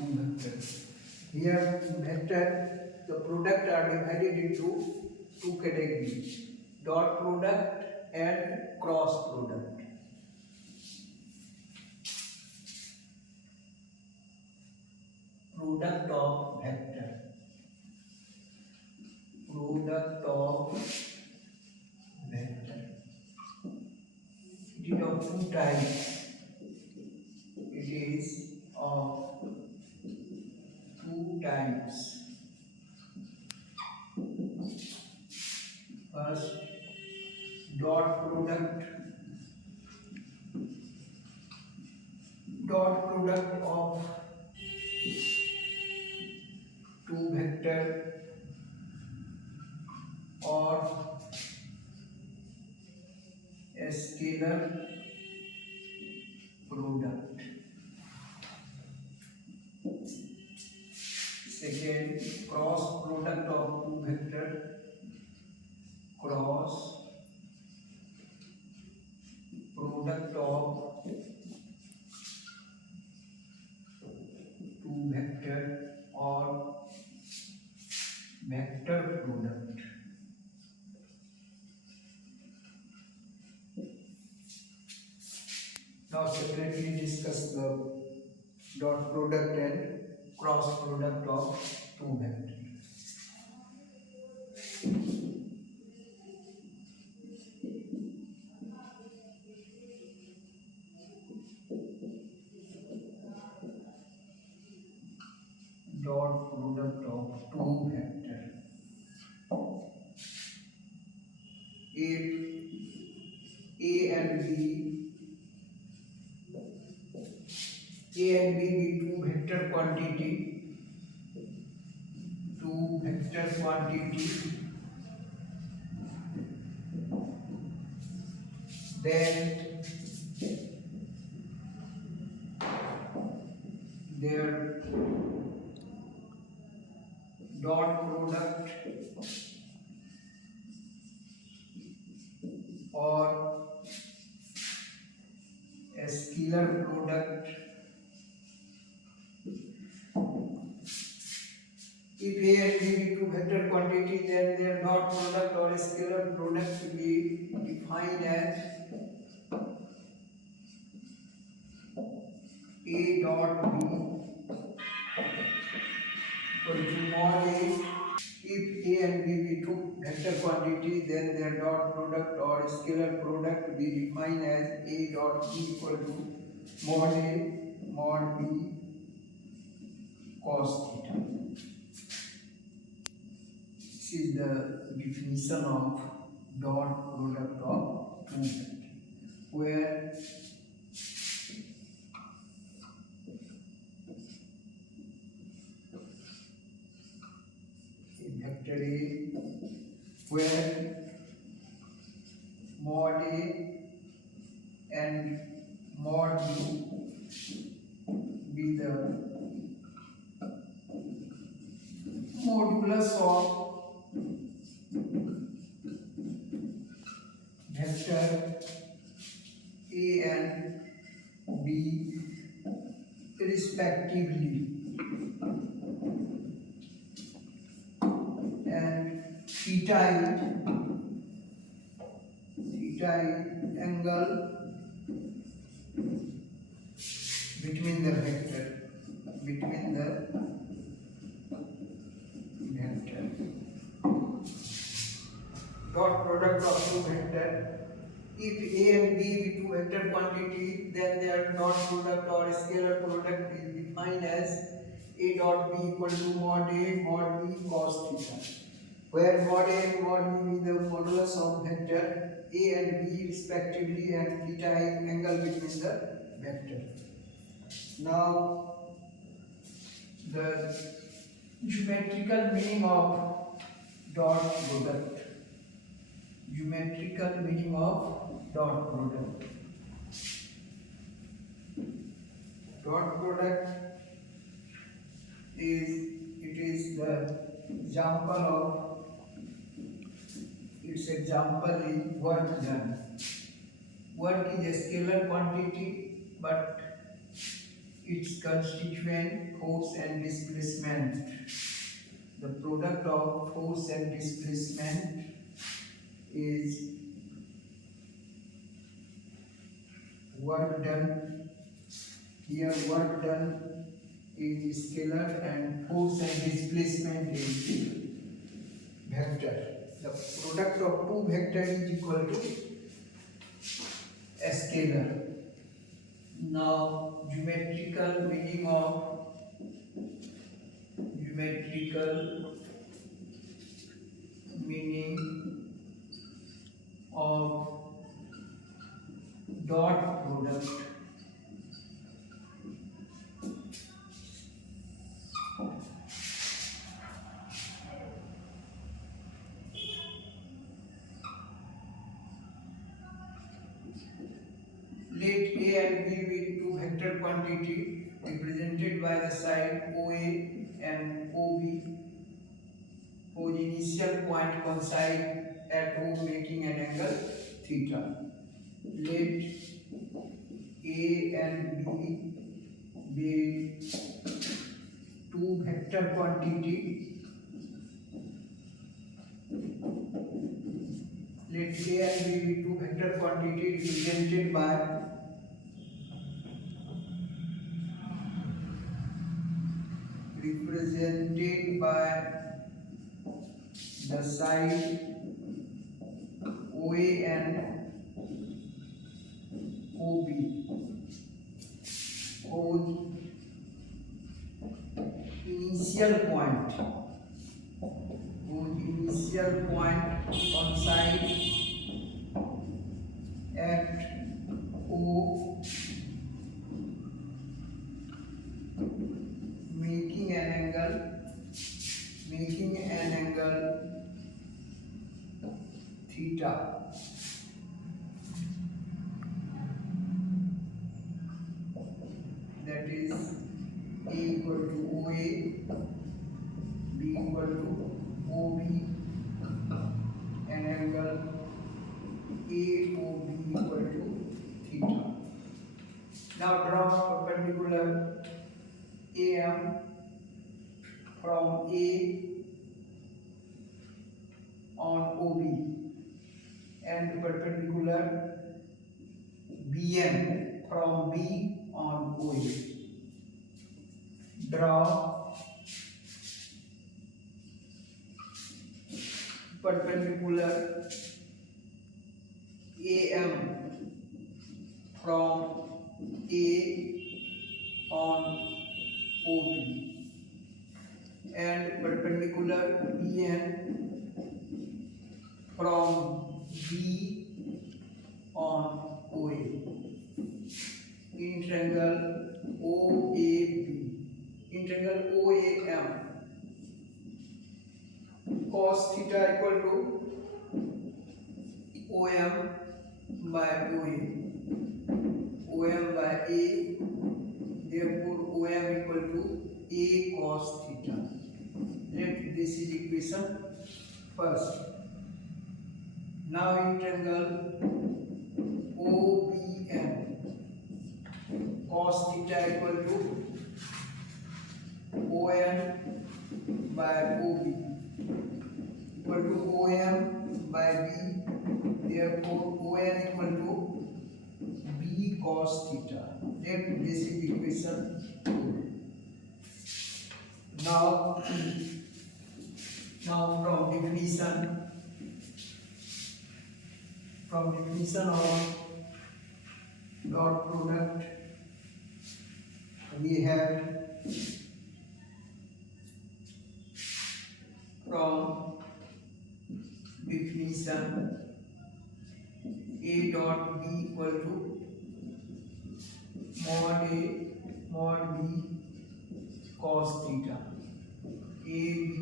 two vectors. Here vector, the product are divided into two categories, dot product and cross product. Product of vector. Product of vector. It is of two types. It is of two types. First, dot product. Dot product of two vector or a scalar product. Second, cross product of two vector. Cross product of two vector or vector product. Now separately discuss the dot product and cross product of two vectors. Dot product of two vectors. If A and B be two vector quantity, then their dot product or a scalar product. If A and B be two vector quantity, then their dot product or a scalar product will be defined as A dot B equal to mod A. If A and B be two vector quantity, then their dot product or scalar product will be defined as A dot B equal to mod A mod B cos theta. This is the definition of dot product of two vectors, where vector A, where mod A and mod B be the modulus of vector A and B respectively, and theta angle between the vector. Dot product of two vector. If A and B be two vector quantity, then their dot product or scalar product is defined as A dot B equal to mod A mod B cos theta, where mod A and mod B be the modulus of vector A and B respectively, and theta angle between the vector. Now, the geometrical meaning of dot product. Geometrical meaning of dot product. Dot product is the example is work done. Work is a scalar quantity, but its constituent force and displacement. The product of force and displacement is work done. Here work done is scalar and force and displacement is vector. The product of two vectors is equal to a scalar. Now geometrical meaning of dot product. Let A and B be two vector quantity represented by the side OA and OB whose initial point coincide at O making an angle theta. Let A and B be two vector quantity. Let A and B be two vector quantity represented by the side OA and OB whose initial point coincide at O making an angle theta. That is A equal to OA, B equal to OB, and angle AOB equal to theta. Now draw perpendicular AM from A on OB and perpendicular BM from B on OA. Draw perpendicular AM from A on OB and perpendicular BN from B on OA in triangle OAB. In triangle OAM, cos theta equal to OM by OA, OM by A, therefore OM equal to A cos theta. Let this is equation first. Now in triangle OBM, cos theta equal to OM by OB equal to OM by B, therefore OM equal to B cos theta. Let this is equation 2. Now from definition of dot product, we have from definition A dot B equal to mod A mod B cos theta, AB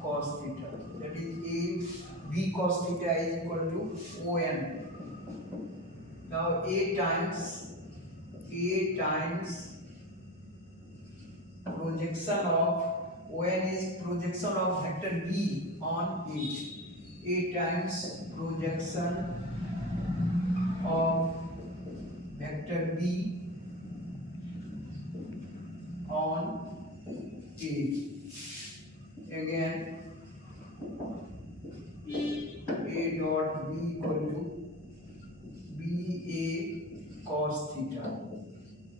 cos theta. That is A B cos theta is equal to ON. Now A times projection of ON is projection of vector B on A. A times projection of vector B on A. Again, A dot B equal to BA cos theta.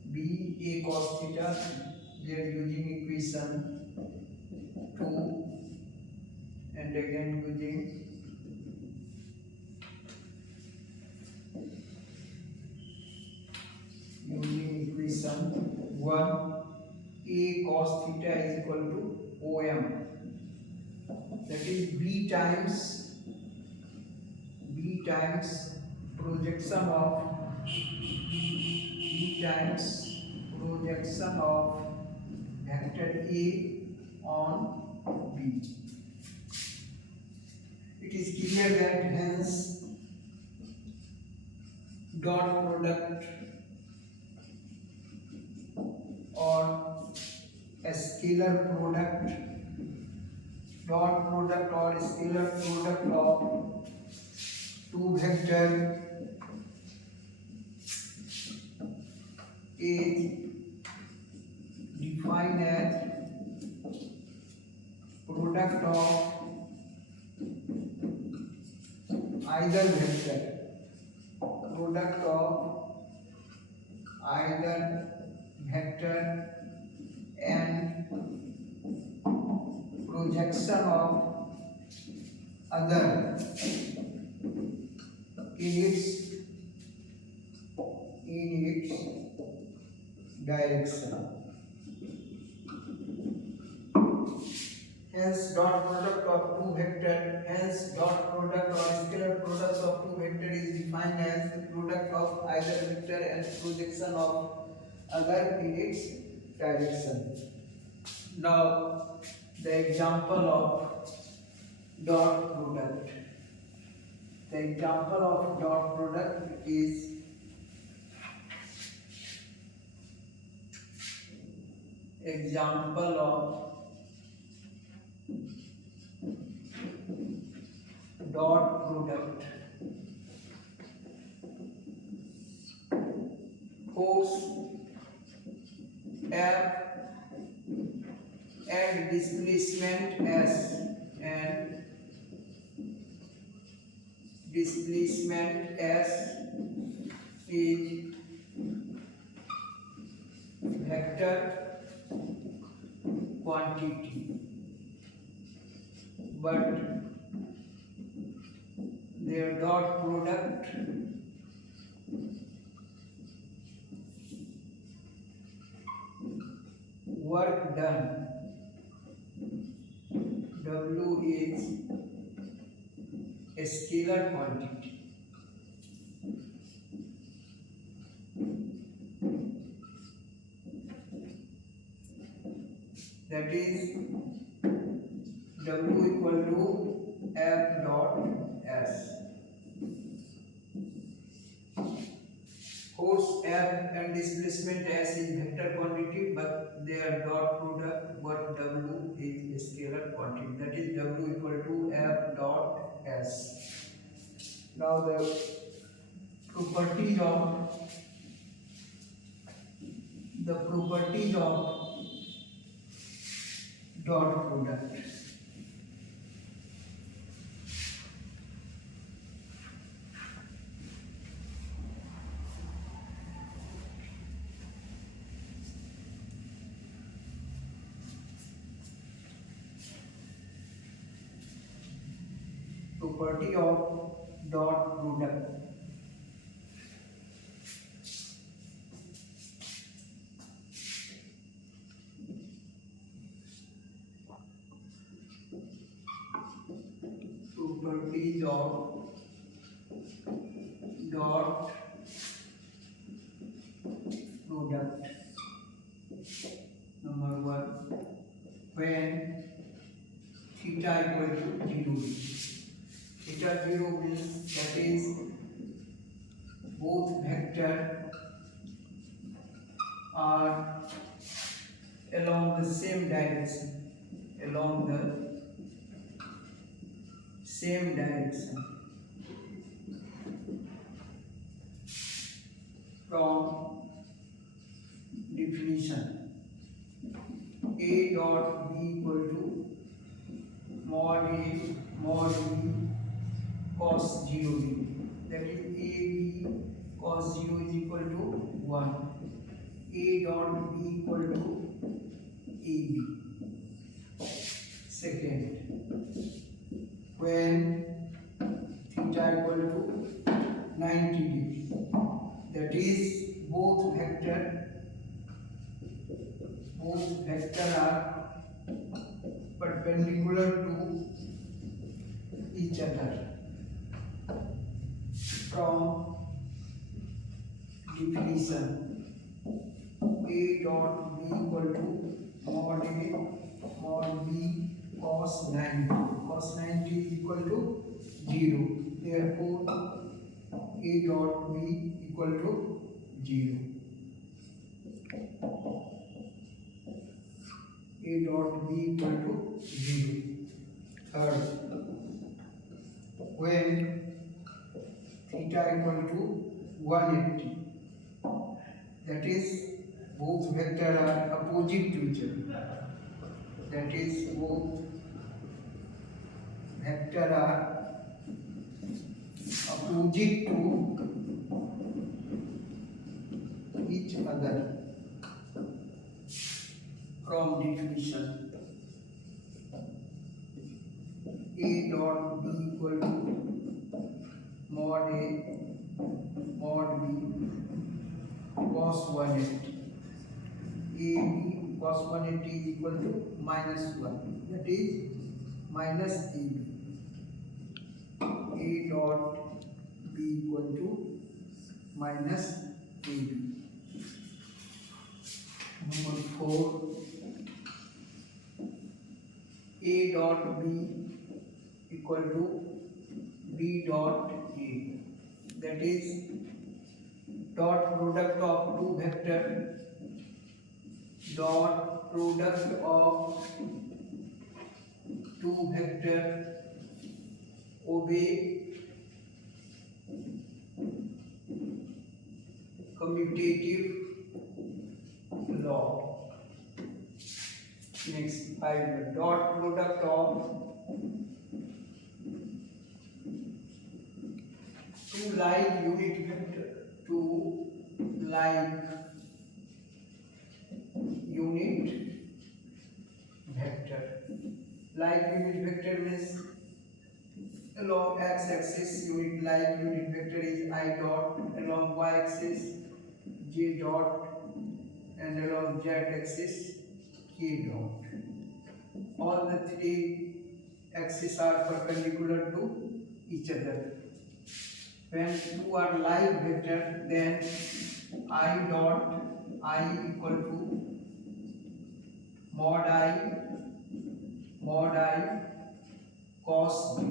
BA cos theta, we are using equation 2, and again using equation 1, A cos theta is equal to OM, that is B times projection of vector A on B. It is clear that hence dot product or a scalar product, or scalar product of two vector is defined as product of either vector, and projection of other in its direction. Hence dot product of two vector, or scalar product of two vector is defined as the product of either vector and projection of other in its direction. Now the example of dot product. The example of dot product is example of dot product force F and displacement S, is vector quantity, but their dot product work done W is a scalar quantity. That is W equal to F dot S. Force F and displacement S is vector quantity, but their dot product work W is a scalar quantity. That is W equal to F dot S. Now the properties of dot product. Property of dot product. Properties of dot product. Number 1, when theta equal to 0. Theta 0 means that is both vector are along the same direction, from definition. A dot B equal to mod A mod B cos 0B. That is AB cos 0 is equal to 1. A dot B equal to AB. Second, when theta equal to 90 degrees, that is both vector are perpendicular to each other from definition. A dot B equal to mod A mod B cos 90. Cos 90 is equal to 0. Therefore, A dot B equal to 0. A dot B equal to 0. Third, when theta equal to 180, that is both vector are opposite to each other. That is both vector are opposite to each other from definition. A dot B equal to mod A mod B cos 180. AB cos 180 is equal to minus 1. That is minus AB. A dot B equal to minus AB. Number 4, A dot B equal to B dot A. That is dot product of two vector. Dot product of two vector obey commutative law. Next, 5. Dot product of two like unit vector. Two like unit vector. Like unit vector means along x-axis unit like unit vector is I dot, along y-axis j dot, and along z-axis k dot. All the three axes are perpendicular to each other. When two are like vector, then I dot I equal to mod I cos 0.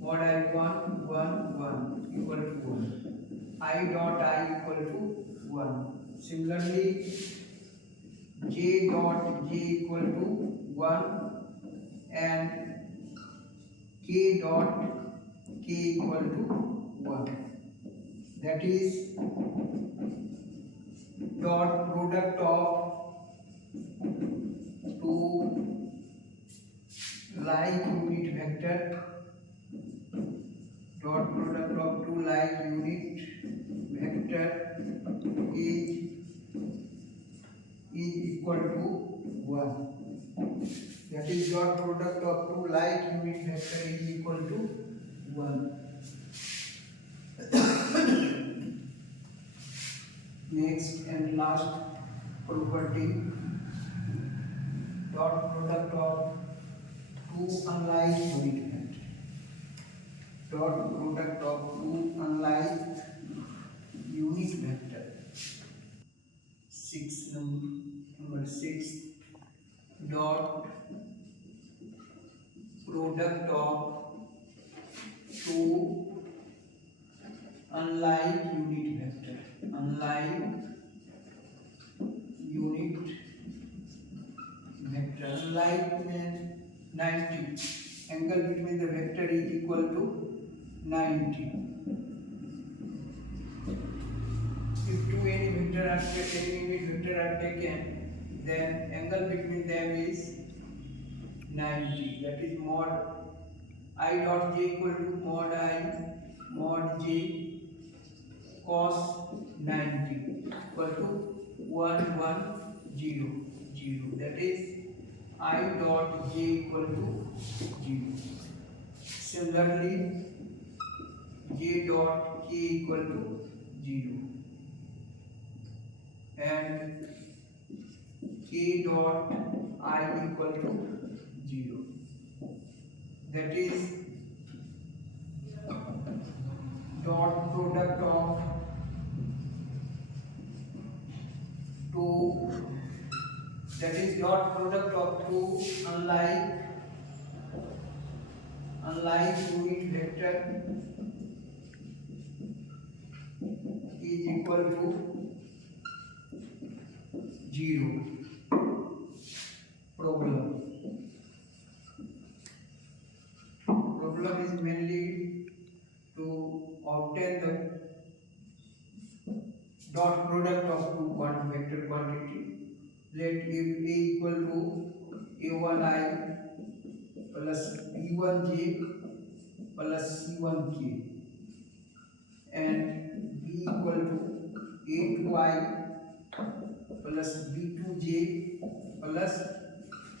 Mod I 1 1 1 equal to 1. I dot I equal to 1. Similarly, j dot j equal to 1 and k dot k equal to 1. That is dot product of two like unit vector. Dot product of two like unit vector is equal to 1. That is dot product of two like unit vector is equal to 1. Next and last property, dot product of two unlike unit vector. Dot product of two unlike unit vector. Number 6, dot product of two unlike unit vector. Unlike unit vector. Unlike means 90. Angle between the vector is equal to 90. If two any unit vector are taken, then angle between them is 90. That is mod I dot j equal to mod j cos 90 equal to 110. That is I dot j equal to 0. Similarly, j dot k equal to 0 and k dot I equal to 0. That is dot product of two, that is dot product of two unlike unit vector is equal to 0. Problem is mainly to obtain the dot product of two vector quantity. Let if a equal to a1i plus b1j plus c1k and b equal to a2i plus b2j plus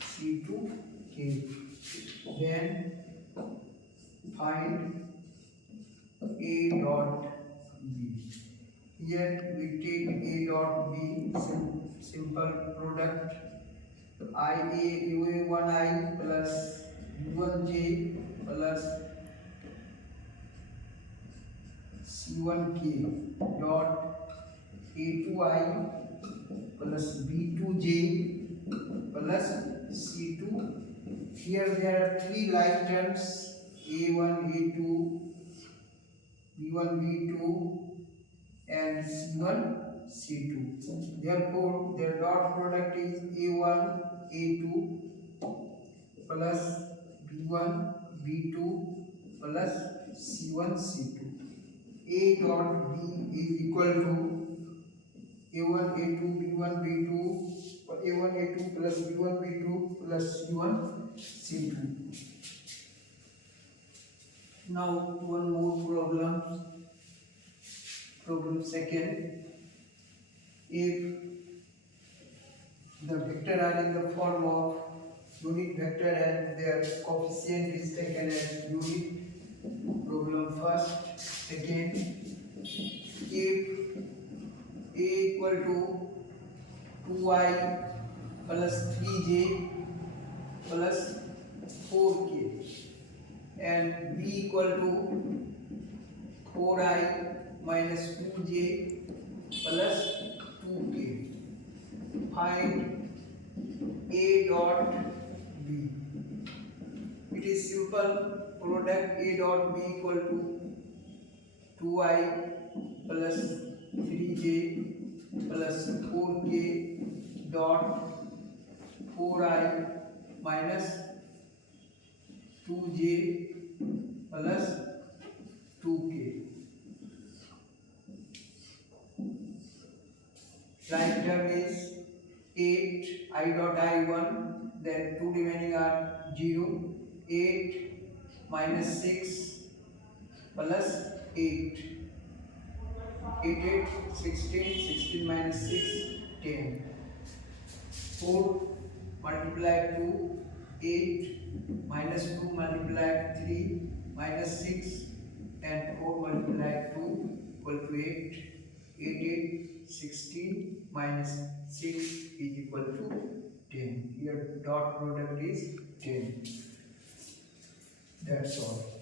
c2k. Then find a dot b. Here we take a dot b, simple product a1i plus b1j plus c1k dot a2i plus b2j plus c2. Here there are three like terms a1, a2, b1, b2 and c1, c2. Therefore, their dot product is a1, a2 plus b1, b2 plus c1, c2. A dot b is equal to a1, a2, b1, b2, a1, a2 plus b1, b2 plus c1, c2. Now one more problem. Problem second. If the vector are in the form of unit vector and their coefficient is taken as unit. Problem first. Second, if a equal to 2i plus 3j plus 4k and b equal to 4i minus 2j plus 2k. Find a dot b. It is simple product a dot b equal to 2i plus 3j plus 4k dot 4i minus 2j plus 2k. Right term is 8 I dot I1, then 2 remaining are 0. 8 minus 6 plus 8. 8, 8, 16, 16 minus 6, 10. 4 multiplied 2, 8 minus 2 multiplied 3 minus 6 and 4 multiplied 2 equal to 8. 8, 8, 16 minus 6 is equal to 10. Here dot product is 10. That's all.